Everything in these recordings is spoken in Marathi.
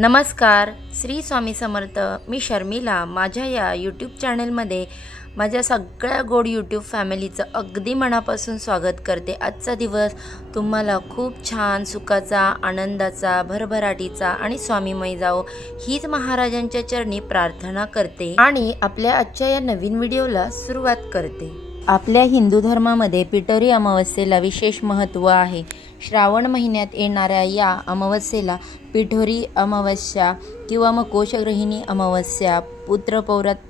नमस्कार, श्री स्वामी समर्थ। मी शर्मिला। माझ्या या यूट्यूब चॅनलमध्ये माझ्या सगळ्या गोड यूट्यूब फॅमिलीचं अगदी मनापासून स्वागत करते। आजचा दिवस तुम्हाला खूप छान, सुखाचा, आनंदाचा, भरभराटीचा आणि स्वामीमय जावो हीच महाराजांच्या चरणी प्रार्थना करते आणि आपल्या आजच्या या नवीन व्हिडिओला सुरुवात करते। आपल्या हिंदू धर्मामध्ये पिठोरी अमावस्येला विशेष महत्त्व आहे। श्रावण महिन्यात येणाऱ्या या अमावस्येला पिठोरी अमावस्या किंवा मग कोशग्रहिणी अमावस्या,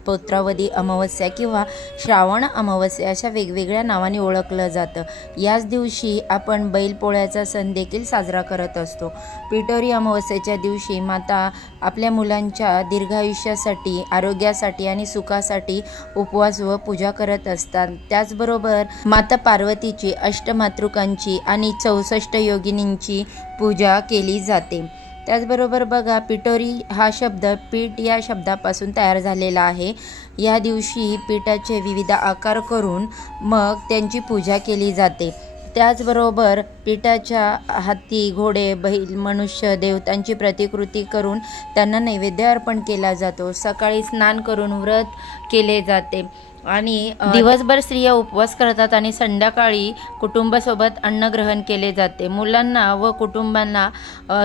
पौत्रावधी अमावस्या किंवा श्रावण अमावस्या अशा वेगवेगळ्या नावाने ओळखलं जातं। याच दिवशी आपण बैलपोळ्याचा सण देखील साजरा करत असतो। पिठोरी अमावस्येच्या दिवशी माता आपल्या मुलांच्या दीर्घायुष्यासाठी, आरोग्यासाठी आणि सुखासाठी उपवास व पूजा करत असतात। त्याचबरोबर माता पार्वतीची, अष्टमातृकांची आणि 64 योगिनींची पूजा केली जाते। त्याचबरोबर बघा, पिठोरी हा शब्द पीठ या शब्दापासून तयार झालेला आहे। या दिवशी पीठाचे विविध आकार करून मग त्यांची पूजा केली जाते। त्याचबरोबर पिठाच्या हत्ती, घोडे, बैल, मनुष्य, देवतांची प्रतिकृती करून त्यांना नैवेद्य अर्पण केला जातो। सकाळी स्नान करून व्रत केले जाते आणि दिवसभर स्त्रिया उपवास करतात आणि संध्याकाळी कुटुंबासोबत अन्न ग्रहण केले जाते। मुलांना व कुटुंबांना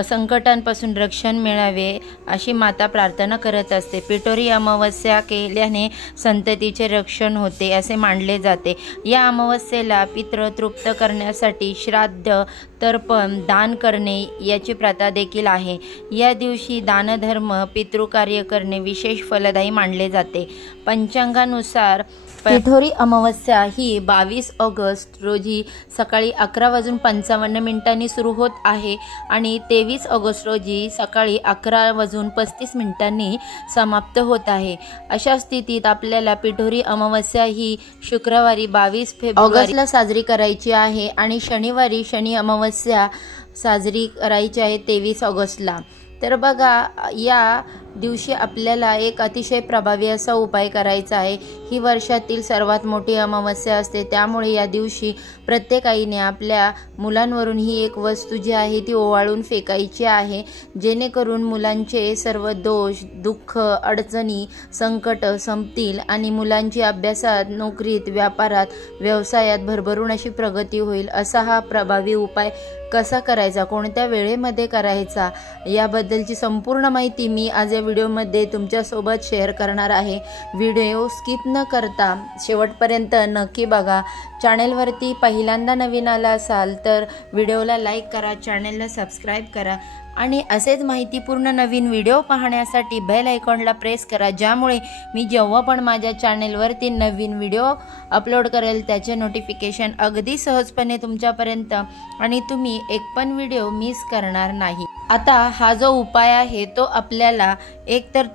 संकटांपासून रक्षण मिळावे अशी माता प्रार्थना करत असते। पिठोरी अमावस्या केल्याने संततीचे रक्षण होते असे मानले जाते। या अमावस्येला पितृ तृप्त करण्यासाठी श्राद्ध, तर्पण, दान करणे याची प्रथा देखील आहे। या दिवशी दानधर्म, पितृकार्य करणे विशेष फलदायी मानले जाते। पंचांगानुसार पिठोरी अमावस्या ही 22 ऑगस्ट रोजी सकाळी 11:55 सुरू होत आहे आणि 23 ऑगस्ट रोजी सकाळी 11:35 समाप्त होत आहे। अशा स्थितीत आपल्याला पिठोरी अमावस्या ही शुक्रवारी 22 ऑगस्टला साजरी करायची आहे आणि शनिवारी शनी अमावस्या साजरी करायची आहे 23 ऑगस्टला। तर बघा, या दिवशी आपल्याला एक अतिशय प्रभावी असा उपाय करायचा आहे। ही वर्षातील सर्वात मोठी अमावस्या असते, त्यामुळे या दिवशी प्रत्येक आईने आपल्या मुलांवरून ही एक वस्तू जी आहे ती ओवाळून फेकायची आहे, जेणेकरून मुलांचे सर्व दोष, दुःख, अडचणी, संकट संपतील आणि मुलांची अभ्यासात, नोकरीत, व्यापारात, व्यवसायात भरभरून अशी प्रगती होईल। असा हा प्रभावी उपाय कसा करायचा, कोणत्या वेळेमध्ये करायचा याबद्दलची संपूर्ण माहिती मी आज या व्हिडिओमध्ये तुमच्यासोबत शेअर करणार आहे। व्हिडिओ स्किप न करता शेवटपर्यंत नक्की बघा। चॅनलवरती पहिल्यांदा नवीन आला असाल तर व्हिडिओला लाईक करा, चॅनलला सबस्क्राईब करा आणि असेच माहितीपूर्ण नवीन व्हिडिओ पाहण्यासाठी बेल आयकॉनला प्रेस करा, ज्यामुळे मी जेव्हा पण माझ्या चॅनलवरती नवीन व्हिडिओ अपलोड करेल त्याचे नोटिफिकेशन अगदी सहजपणे तुमच्यापर्यंत आणि तुम्ही एक पण व्हिडिओ मिस करणार नाही। आता हा जो उपाय आहे तो आपल्याला एकतर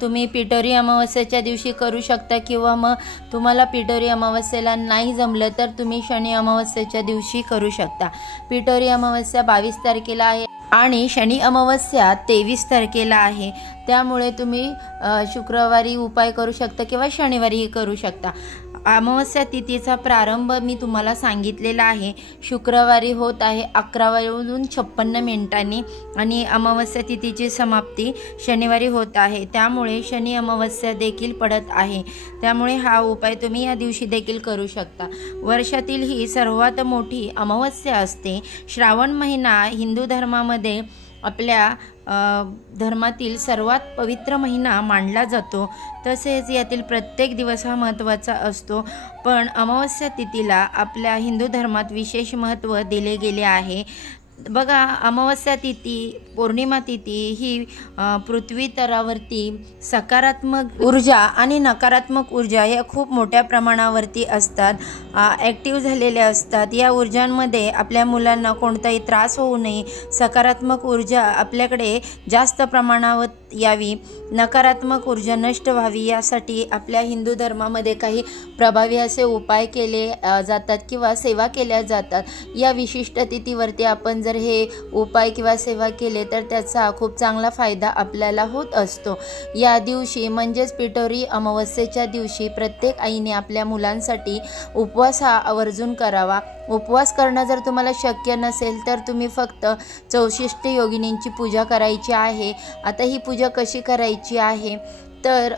तुम्ही पिठोरी अमावस्येच्या दिवशी करू शकता किंवा मग तुम्हाला पिठोरी अमावस्येला नाही जमलं तर तुम्ही शनी अमावस्येच्या दिवशी करू शकता। पिठोरी अमावस्या 22 तारखेला आहे आणि शनी अमावस्या 23 तारखेला आहे, त्यामुळे तुम्ही शुक्रवारी उपाय करू शकता किंवा शनिवारीही करू शकता। अमावस्या तिथीचा प्रारंभ मी तुम्हाला सांगितलेला आहे, शुक्रवारी होत आहे 11:56 आणि अमावस्या तिथीची समाप्ती शनिवारी होत आहे, त्यामुळे शनी अमावस्या देखील पडत आहे, त्यामुळे हा उपाय तुम्ही या दिवशी देखील करू शकता। वर्षातील ही सर्वात मोठी अमावस्या असते। श्रावण महिना हिंदू धर्मामध्ये आपल्या धर्मातील सर्वात पवित्र महिना मानला जातो। तसेच यातील प्रत्येक दिवस हा महत्त्वाचा असतो, पण अमावस्या तिथीला आपल्या हिंदू धर्मात विशेष महत्त्व दिले गेले आहे। बघा, अमावस्या तिथी, पौर्णिमा तिथी ही पृथ्वी तलावरती सकारात्मक ऊर्जा आणि नकारात्मक ऊर्जा या खूप मोठ्या प्रमाणावरती असतात, ॲक्टिव्ह झालेल्या असतात। या ऊर्जांमध्ये आपल्या मुलांना कोणताही त्रास होऊ नये, सकारात्मक ऊर्जा आपल्याकडे जास्त प्रमाणावर यावी, नकारात्मक ऊर्जा नष्ट व्हावी, यासाठी आपल्या हिंदू धर्मामध्ये काही प्रभावी असे उपाय केले जातात किंवा सेवा केल्या जातात। या विशिष्ट तिथीवरती आपण जर हे उपाय किंवा सेवा केले तर त्याचा खूप चांगला फायदा आपल्याला होत असतो। या दिवशी म्हणजेच पिठोरी अमावस्येच्या दिवशी प्रत्येक आईने आपल्या मुलांसाठी उपवास हा आवर्जून करावा। उपवास करणं जर तुम्हाला शक्य नसेल तर तुम्ही फक्त 64 योगिनींची पूजा करायची आहे। आता ही पूजा कशी करायची आहे तर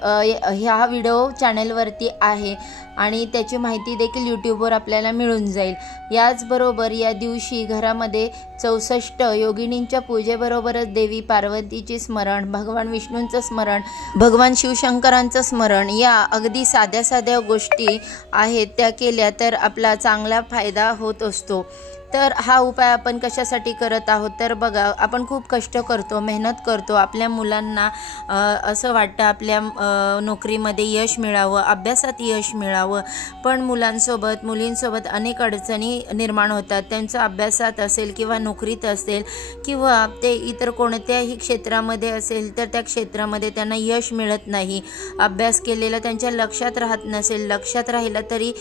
ह्या व्हिडिओ चॅनलवरती आहे आणि त्याची माहिती देखील यूट्यूबवर आपल्याला मिळून जाईल। याचबरोबर या दिवशी घरामध्ये 64 योगिनींच्या पूजेबरोबरच देवी पार्वतीचे स्मरण, भगवान विष्णूंचं स्मरण, भगवान शिवशंकरांचं स्मरण, या अगदी साध्या साध्या गोष्टी आहेत त्या केल्या तर आपला चांगला फायदा होत असतो। तर हा उपाय आपण कशासाठी करत आहोत तर बघा, आपण खूप कष्ट करतो, मेहनत करतो, आपल्या मुलांना असं वाटतं आपल्या नोकरीमध्ये यश मिळावं, अभ्यासात यश मिळावं, पण मुलांसोबत मुलींसोबत अनेक अडचणी निर्माण होतात। त्यांचं अभ्यासात असेल किंवा नोकरीत असेल किंवा ते इतर कोणत्याही क्षेत्रामध्ये असेल तर त्या क्षेत्रामध्ये त्यांना यश मिळत नाही, अभ्यास केलेला त्यांच्या लक्षात राहत नसेल, लक्षात राहिलं तरी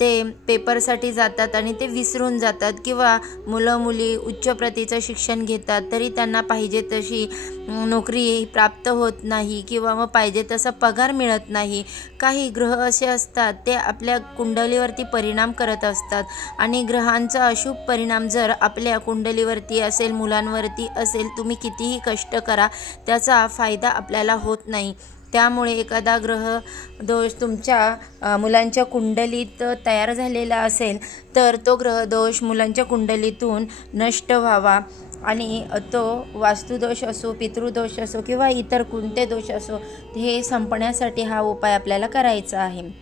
ते पेपरसाठी जातात आणि ते विसरून जातात किंवा मुलं मुली उच्च प्रतीचं शिक्षण घेतात तरी त्यांना पाहिजे तशी नोकरी प्राप्त होत नाही किंवा मग पाहिजे तसा पगार मिळत नाही। काही ग्रह असे असतात ते आपल्या कुंडलीवरती परिणाम करत असतात आणि ग्रहांचा अशुभ परिणाम जर आपल्या कुंडलीवरती असेल, मुलांवरती असेल, तुम्ही कितीही कष्ट करा त्याचा फायदा आपल्याला होत नाही। त्यामुळे एखादा ग्रह दोष तुमच्या मुलांच्या कुंडलीत तयार झालेला असेल तर तो ग्रह दोष मुलांच्या कुंडलीतून नष्ट व्हावा आणि तो वास्तुदोष असो, पितृदोष असो किंवा इतर कोणते दोष असो हे संपण्यासाठी हा उपाय आपल्याला करायचा आहे।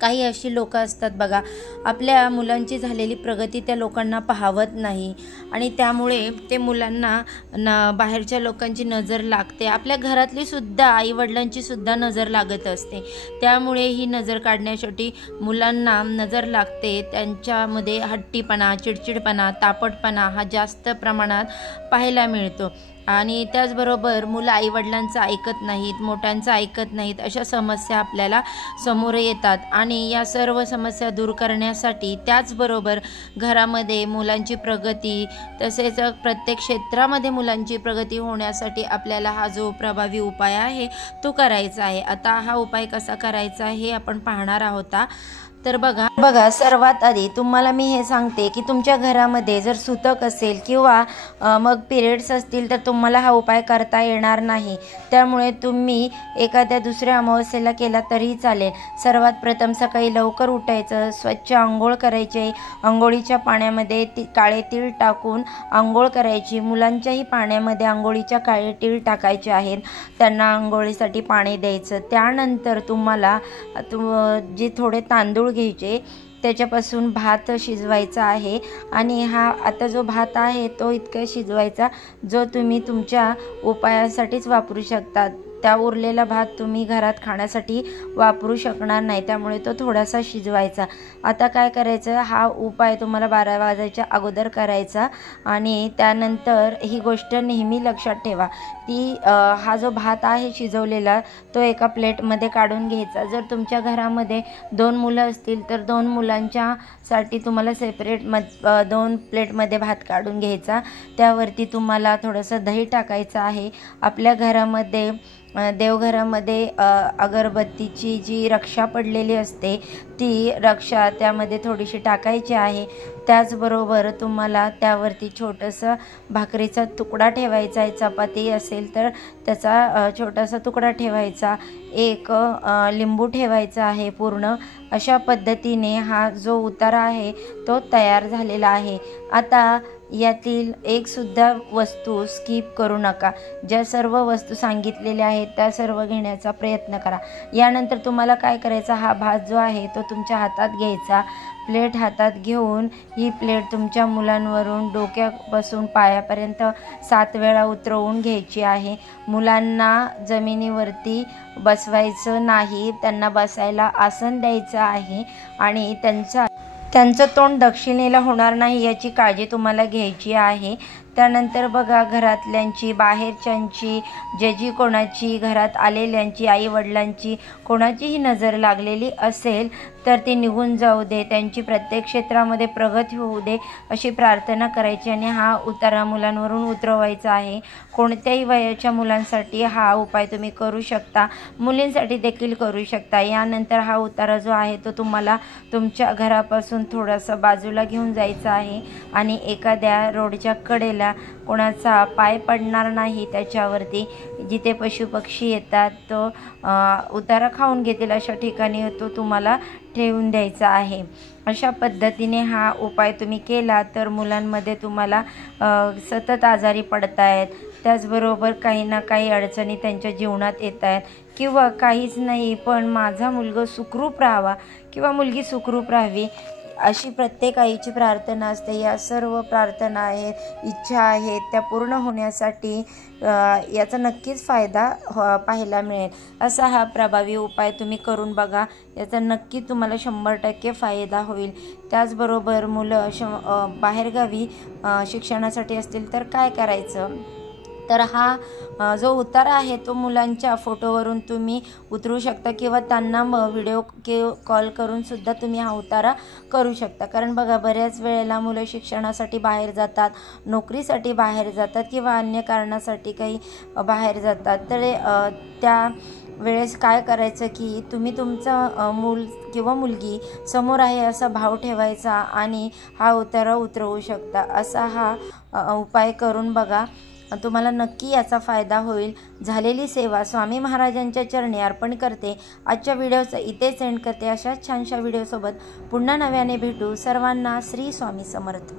काही अशी लोक असतात बघा, आपल्या मुलांची झालेली प्रगती त्या लोकांना पाहवत नाही आणि त्यामुळे ते मुलांना बाहेरच्या लोकांची नजर लागते, आपल्या घरातली सुद्धा आईवडिलांची सुद्धा नजर लागत असते। त्यामुळे ही नजर काढण्यासाठी मुलांना नजर लागते, त्यांच्यामध्ये हट्टीपणा, चिडचिडपणा, तापटपणा हा जास्त प्रमाणात पाहायला मिळतो आणि त्याचबरोबर मुलं आईवडिलांचं ऐकत नाहीत, मोठ्यांचं ऐकत नाहीत, अशा समस्या आपल्याला समोर येतात आणि या सर्व समस्या दूर करण्यासाठी त्याचबरोबर घरामध्ये मुलांची प्रगती तसेच प्रत्येक क्षेत्रामध्ये मुलांची प्रगती होण्यासाठी आपल्याला हा जो प्रभावी उपाय आहे तो करायचा आहे। आता हा उपाय कसा करायचा हे आपण पाहणार आहोत। तर बघा सर्वात आधी तुम्हाला मी हे सांगते की तुमच्या घरामध्ये जर सुतक असेल किंवा मग पिरियड्स असतील तर तुम्हाला हा उपाय करता येणार नाही, त्यामुळे तुम्ही एखाद्या दुसऱ्या अमावस्येला केला तरीही चालेल। सर्वात प्रथम सकाळी लवकर उठायचं, स्वच्छ आंघोळ करायचे, आंघोळीच्या पाण्यामध्ये काळे तीळ टाकून आंघोळ करायची, मुलांच्याही पाण्यामध्ये आंघोळीच्या काळे तीळ टाकायचे आहेत, त्यांना आंघोळीसाठी पाणी द्यायचं। त्यानंतर तुम्हाला जे थोडे तांदूळ घ्यायचे, त्याच्यापासून भात शिजवायचा आहे आणि हा आता जो भात आहे तो इतका शिजवायचा जो तुम्ही तुमच्या उपायासाठीच वापरू शकता। त्या उरलेला भात तुम्ही घरात खाण्यासाठी वापरू शकणार नाही, त्यामुळे तो थोडासा शिजवायचा। आता काय करायचं, हा उपाय तुम्हाला 12 वाजायच्या अगोदर करायचा आणि त्यानंतर ही गोष्ट नेहमी लक्षात ठेवा ती हा जो भात आहे शिजवलेला तो एका प्लेटमध्ये काढून घ्यायचा। जर तुमच्या घरामध्ये 2 मुलं असतील तर 2 मुलांच्यासाठी तुम्हाला सेपरेट 2 प्लेटमध्ये भात काढून घ्यायचा। त्यावरती तुम्हाला थोडंसं दही टाकायचं आहे। आपल्या घरामध्ये देवघरामध्ये अगरबत्तीची जी रक्षा पडलेली असते ती रक्षा त्यामध्ये थोडीशी टाकायची आहे। त्याचबरोबर तुम्हाला त्यावरती छोटंसं भाकरीचा तुकडा ठेवायचा आहे, चपाती असेल तर त्याचा छोटासा तुकडा ठेवायचा, एक लिंबू ठेवायचा आहे पूर्ण। अशा पद्धतीने हा जो उतारा आहे तो तयार झालेला आहे। आता यातील एक सुद्धा वस्तू स्किप करू नका, ज्या सर्व वस्तू सांगितलेल्या आहेत त्या सर्व घेण्याचा प्रयत्न करा। यानंतर तुम्हाला काय करायचं, हा भात जो आहे तो तुमच्या हातात घ्यायचा, प्लेट हातात घेऊन ही प्लेट तुमच्या मुलांवरून डोक्यापासून पायापर्यंत 7 वेळा उतरवून घ्यायची आहे। मुलांना जमिनीवरती बसवायचं नाही, त्यांना बसायला आसन द्यायचं आहे आणि त्यांचं तोंड दक्षिणेला होणार नाही याची काळजी तुम्हाला घ्यायची आहे। त्यानंतर बघा, घरातल्यांची, बाहेरच्यांची, जी कोणाची घरात आलेल्यांची, आई वडिलांची कोणाचीही नजर लागलेली असेल तर ती निघून जाऊ दे, त्यांची प्रत्येक क्षेत्रामध्ये प्रगती होऊ दे अशी प्रार्थना करायची आणि हा उतारा मुलांवरून उतरवायचा आहे। कोणत्याही वयाच्या मुलांसाठी हा उपाय तुम्ही करू शकता, मुलींसाठी देखील करू शकता। यानंतर हा उतारा जो आहे तो तुम्हाला तुमच्या घरापासून थोडंसं बाजूला घेऊन जायचं आहे आणि एखाद्या रोडच्या कडेला कोणाचा पाय पडणार नाही त्याच्यावरती, जिथे पशुपक्षी येतात तो उतारा खाऊन घेतील अशा ठिकाणी तो तुम्हाला ठेवून द्यायचा आहे। अशा पद्धतीने हा उपाय तुम्ही केला तर मुलांमध्ये तुम्हाला सतत आजारी पडतायत, त्याचबरोबर काही ना काही अडचणी त्यांच्या जीवनात येत आहेत किंवा काहीच नाही पण माझा मुलगा सुखरूप राहावा किंवा मुलगी सुखरूप राहावी अशी प्रत्येक आईची प्रार्थना असते। या सर्व प्रार्थना आहेत, इच्छा आहेत, त्या पूर्ण होण्यासाठी याचा नक्कीच फायदा पाहायला मिळेल। असा हा प्रभावी उपाय तुम्ही करून बघा, याचा नक्की तुम्हाला 100% फायदा होईल। त्याचबरोबर मुलं बाहेरगावी शिक्षणासाठी असतील तर काय करायचं, तर हा जो उतारा आहे तो मुलांच्या फोटोवरून तुम्ही उतरू शकता किंवा त्यांना व्हिडिओ कॉल करून सुद्धा तुम्ही हा उतारा करू शकता। कारण बघा बऱ्याच वेळेला मुलं शिक्षणासाठी बाहेर जातात, नोकरीसाठी बाहेर जातात किंवा अन्य कारणासाठी काही बाहेर जातात, तर त्या वेळेस काय करायचं की तुम्ही तुमचं मूल किंवा मुलगी समोर आहे असा भाव ठेवायचा आणि हा उतारा उतरवू शकता। असा हा उपाय करून बघा, तुम्हाला नक्की याचा फायदा होईल। झालेली सेवा स्वामी महाराजांच्या चरणी अर्पण करते। आजच्या व्हिडिओचं इथे एंड करते। अशाच छानशा व्हिडिओसोबत पुन्हा नव्याने भेटू। सर्वांना श्री स्वामी समर्थ।